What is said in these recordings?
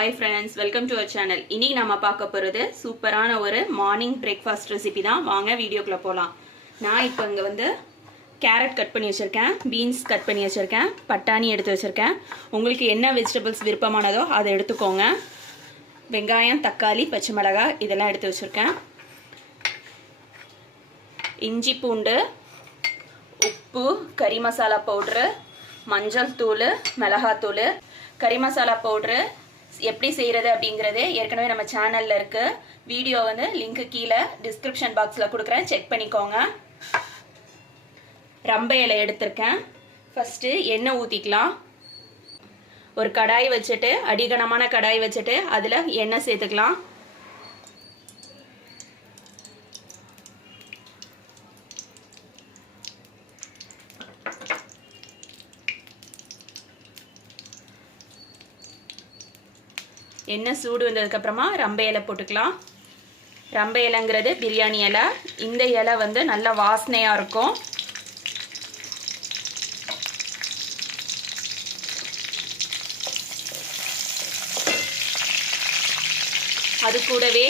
Hi friends, welcome to our channel. இன்னைக்கு நாம பார்க்க போறது சூப்பரான ஒரு மார்னிங் பிரேக்ஃபாஸ்ட் ரெசிபி தான். வாங்க வீடியோக்குள்ள போலாம். நான் இப்போ இங்க வந்து கேரட் கட் பண்ணி வச்சிருக்கேன், பீன்ஸ் கட் பண்ணி வச்சிருக்கேன், பட்டாணி எடுத்து வச்சிருக்கேன். உங்களுக்கு என்ன வெஜிடபிள்ஸ் விருப்பமானதோ அதை எடுத்துக்கோங்க. வெங்காயம், தக்காளி, பச்சை மிளகாய் இதெல்லாம் எடுத்து வச்சிருக்கேன். இஞ்சி பூண்டு, உப்பு, கறி மசாலா பவுடர், மஞ்சள் தூள், மிளகாய் தூள். கறி மசாலா பவுடர் எப்படி செய்கிறது அப்படிங்கிறது ஏற்கனவே நம்ம சேனலில் இருக்குது. வீடியோ வந்து லிங்க் கீழே டிஸ்கிரிப்ஷன் பாக்ஸில் கொடுக்குறேன், செக் பண்ணிக்கோங்க. ரம்பை இலை எடுத்திருக்கேன். ஃபஸ்ட்டு எண்ணெய் ஊற்றிக்கலாம். ஒரு கடாய் வச்சுட்டு, அடிகனமான கடாய் வச்சுட்டு அதில் எண்ணெய் சேர்த்துக்கலாம். எண்ணெய் சூடு வந்ததுக்கப்புறமா ரம்பை இலை போட்டுக்கலாம். ரம்பை இலைங்கிறது பிரியாணி இலை. இந்த இலை வந்து நல்ல வாசனையாக இருக்கும். அது கூடவே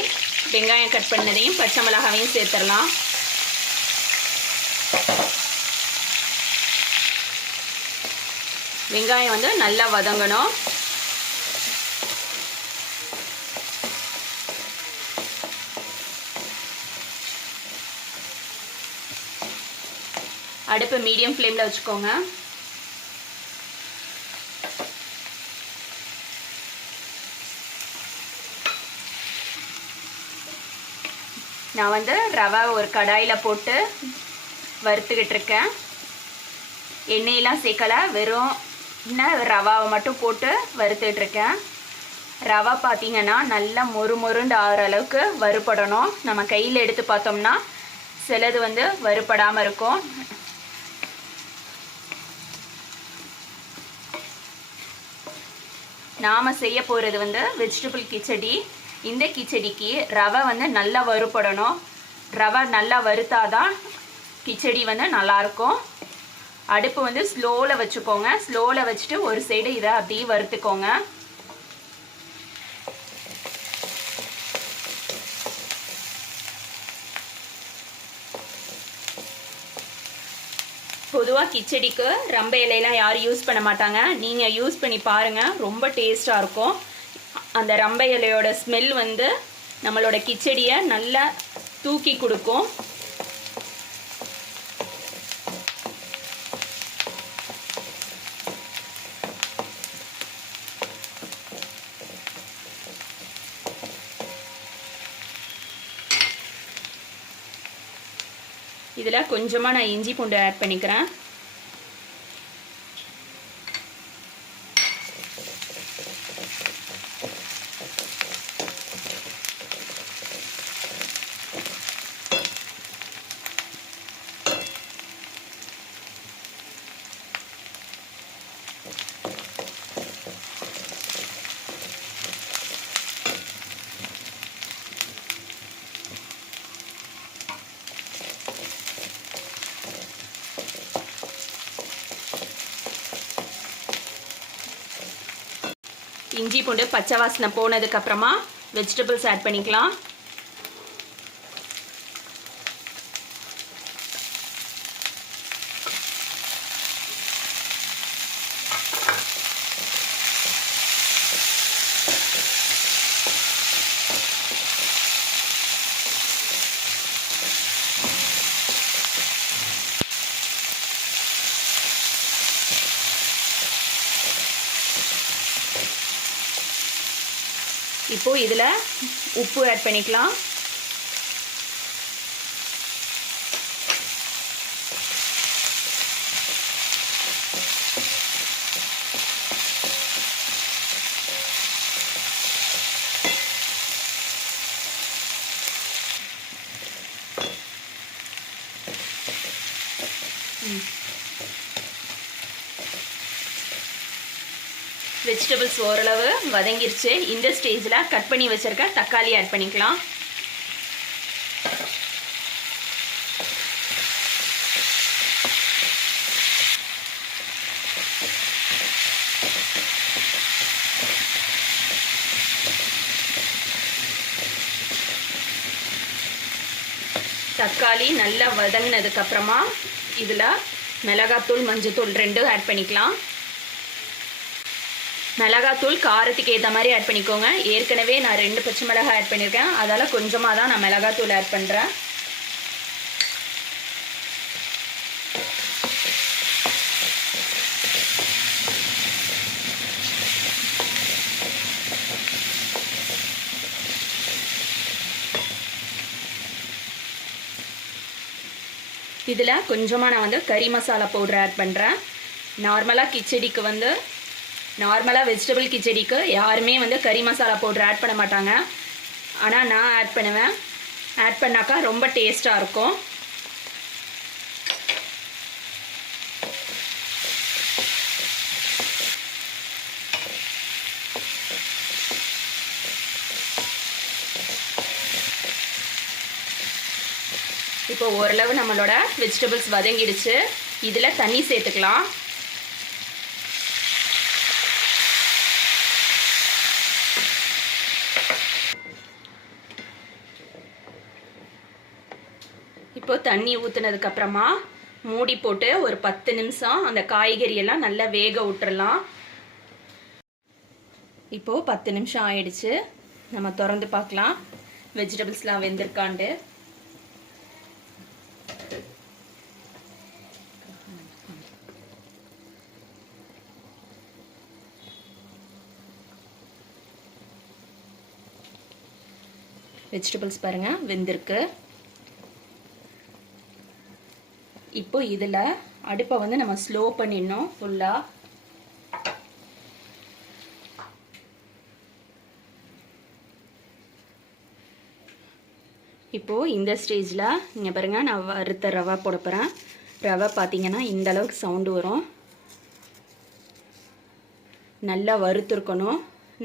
வெங்காயம் கட் பண்ணதையும் பச்சை மிளகாவையும் சேர்த்துடலாம். வெங்காயம் வந்து நல்லா வதங்கணும். அடுப்பு மீடியம் ஃப்ளேமில் வச்சுக்கோங்க. நான் வந்து ரவை ஒரு கடாயில் போட்டு வறுத்துக்கிட்டு இருக்கேன். எண்ணெயெல்லாம் சேர்க்கலை, வெறும் ரவாவை மட்டும் போட்டு வறுத்துக்கிட்டு இருக்கேன். ரவை பார்த்தீங்கன்னா நல்லா மொறுமொருண்டு ஆகிற அளவுக்கு வறுபடணும். நம்ம கையில் எடுத்து பார்த்தோம்னா சிலது வந்து வறுபடாமல் இருக்கும். நாம் செய்ய போகிறது வந்து வெஜிடபிள் கிச்சடி. இந்த கிச்சடிக்கு ரவை வந்து நல்லா வறுபடணும். ரவை நல்லா வறுத்தாதான் கிச்சடி வந்து நல்லாயிருக்கும். அடுப்பு வந்து ஸ்லோவில் வச்சுக்கோங்க. ஸ்லோவில் வச்சுட்டு ஒரு சைடு இதை அப்படியே வறுத்துக்கோங்க. பொதுவாக கிச்சடிக்கு ரம்பை இலையெல்லாம் யாரும் யூஸ் பண்ண மாட்டாங்க. நீங்கள் யூஸ் பண்ணி பாருங்கள், ரொம்ப டேஸ்ட்டாக இருக்கும். அந்த ரம்பை இலையோட ஸ்மெல் வந்து நம்மளோட கிச்சடியை நல்லா தூக்கி கொடுக்கும். இதில் கொஞ்சமாக நான் இஞ்சி பூண்டு ஆட் பண்ணிக்கிறேன். இஞ்சி பூண்டு பச்சை வாசனை போனதுக்கப்புறமா வெஜிடபிள்ஸ் ஆட் பண்ணிக்கலாம். இப்போ இதில் உப்பு ஆட் பண்ணிக்கலாம். வெஜிடபிள்ஸ் ஓரளவு வதங்கிருச்சு. இந்த ஸ்டேஜில் கட் பண்ணி வச்சுருக்க தக்காளி ஆட் பண்ணிக்கலாம். தக்காளி நல்லா வதங்கினதுக்கப்புறமா இதில் மிளகாத்தூள் மஞ்சத்தூள் ரெண்டும் ஆட் பண்ணிக்கலாம். மிளகாத்தூள் காரத்துக்கு ஏற்ற மாதிரி ஆட் பண்ணிக்கோங்க. ஏற்கனவே நான் 2 பச்சை மிளகாய் ஆட் பண்ணியிருக்கேன், அதால் கொஞ்சமாக தான் நான் மிளகாத்தூள் ஆட் பண்ணுறேன். இதில் கொஞ்சமாக நான் வந்து கறி மசாலா பவுடர் ஆட் பண்ணுறேன். நார்மலாக கிச்சடிக்கு வந்து நார்மலாக வெஜிடபிள் கிச்சடிக்கு யாருமே வந்து கறி மசாலா பவுடர் ஆட் பண்ண மாட்டாங்க. ஆனால் நான் ஆட் பண்ணுவேன். ஆட் பண்ணாக்கா ரொம்ப டேஸ்ட்டாக இருக்கும். இப்போ ஓரளவு நம்மளோட வெஜிடபிள்ஸ் வதங்கிடுச்சு. இதில் தண்ணி சேர்த்துக்கலாம். இப்போ தண்ணி ஊற்றுனதுக்கப்புறமா மூடி போட்டு ஒரு 10 நிமிஷம் அந்த காய்கறியெல்லாம் நல்லா வேக விட்டுறலாம். இப்போது 10 நிமிஷம் ஆயிடுச்சு. நம்ம திறந்து பார்க்கலாம் வெஜிடபிள்ஸ்லாம் வெந்திருக்காண்டு. வெஜிடபிள்ஸ் பாருங்கள் வெந்திருக்கு. இப்போ இதில் அடுப்பை வந்து நம்ம ஸ்லோ பண்ணிடணும் ஃபுல்லாக. இப்போது இந்த ஸ்டேஜில் இங்கே பாருங்கள் நான் வறுத்த ரவா போட போகிறேன். ரவை பார்த்தீங்கன்னா இந்த அளவுக்கு சவுண்டு வரும். நல்லா வறுத்துருக்கணும்.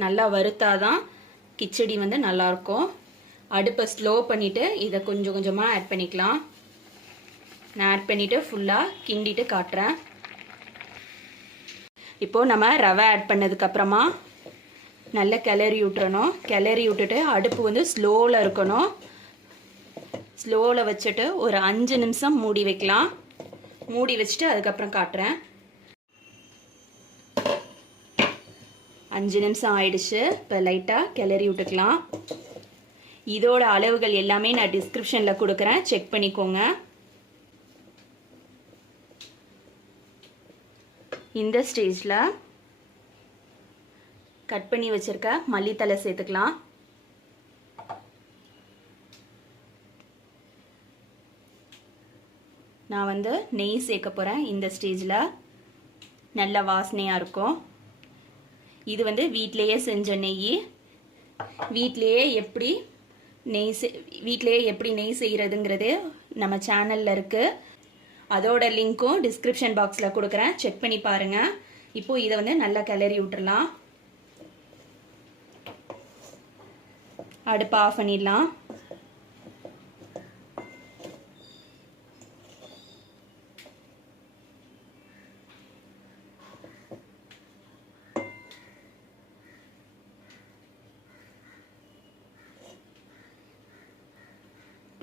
நல்லா வறுத்தாதான் கிச்சடி வந்து நல்லாயிருக்கும். அடுப்பை ஸ்லோ பண்ணிவிட்டு இதை கொஞ்சம் கொஞ்சமாக ஆட் பண்ணிக்கலாம். நான் ஆட் பண்ணிவிட்டு ஃபுல்லாக கிண்டிட்டு காட்டுறேன். இப்போது நம்ம ரவை ஆட் பண்ணதுக்கப்புறமா நல்லா கிளறி விட்டுறணும். கிளறி விட்டுட்டு அடுப்பு வந்து ஸ்லோவில் இருக்கணும். ஸ்லோவில் வச்சுட்டு ஒரு 5 நிமிஷம் மூடி வைக்கலாம். மூடி வச்சுட்டு அதுக்கப்புறம் காட்டுறேன். 5 நிமிஷம் ஆயிடுச்சு. இப்போ லைட்டாக கிளறி விட்டுக்கலாம். இதோட அளவுகள் எல்லாமே நான் டிஸ்கிரிப்ஷனில் கொடுக்குறேன், செக் பண்ணிக்கோங்க. இந்த ஸ்டேஜில் கட் பண்ணி வச்சுருக்க மல்லித்தலை சேர்த்துக்கலாம். நான் வந்து நெய் சேர்க்க போகிறேன். இந்த ஸ்டேஜில் நல்ல வாசனையாக இருக்கும். இது வந்து வீட்டிலையே செஞ்ச நெய். வீட்டிலையே எப்படி நெய் செய்கிறதுங்கிறது நம்ம சேனலில் இருக்குது. அதோட லிங்க்கும் டிஸ்கிரிப்ஷன் பாக்ஸில் கொடுக்குறேன், செக் பண்ணி பாருங்கள். இப்போது இதை வந்து நல்லா கிளறி விட்டுறலாம். அடுப்பை ஆஃப் பண்ணிடலாம்.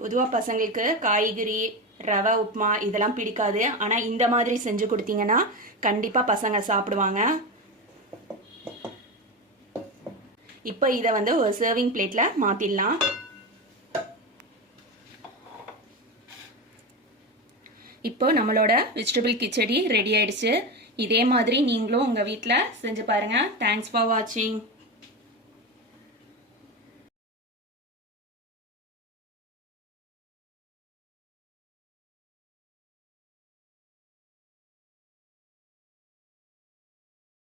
பொதுவாக பசங்களுக்கு காய்கறி ரவை உப்புமா இதெல்லாம் பிடிக்காது. ஆனால் இந்த மாதிரி செஞ்சு கொடுத்தீங்கன்னா கண்டிப்பாக பசங்க சாப்பிடுவாங்க. இப்போ இதை வந்து ஒரு சர்விங் பிளேட்டில் மாற்றிடலாம். இப்போ நம்மளோட வெஜிடபிள் கிச்சடி ரெடி ஆயிடுச்சு. இதே மாதிரி நீங்களும் உங்கள் வீட்டில் செஞ்சு பாருங்கள். தேங்க்ஸ் ஃபார் வாட்சிங்.